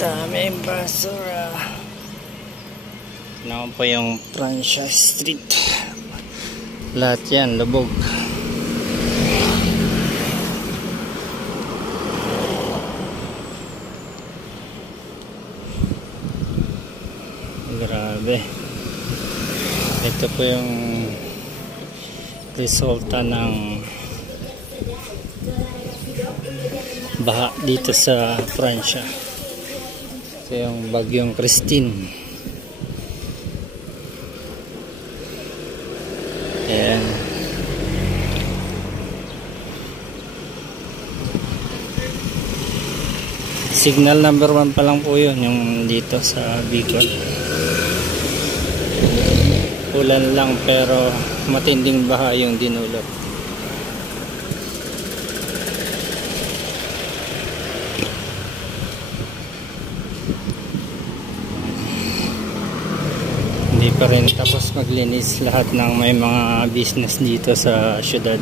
daming basura. Naman po yung Francia Street. Lahat yan lubog. Grabe. Ito po yung resulta ng baha dito sa Francia. Ito yung bagyong Christine. Ayan. Signal number 1 pa lang po yun, yung dito sa Bicol. Ulan lang pero matinding baha yung dinulot. Hindi pa rin tapos maglinis lahat ng may mga business dito sa syudad.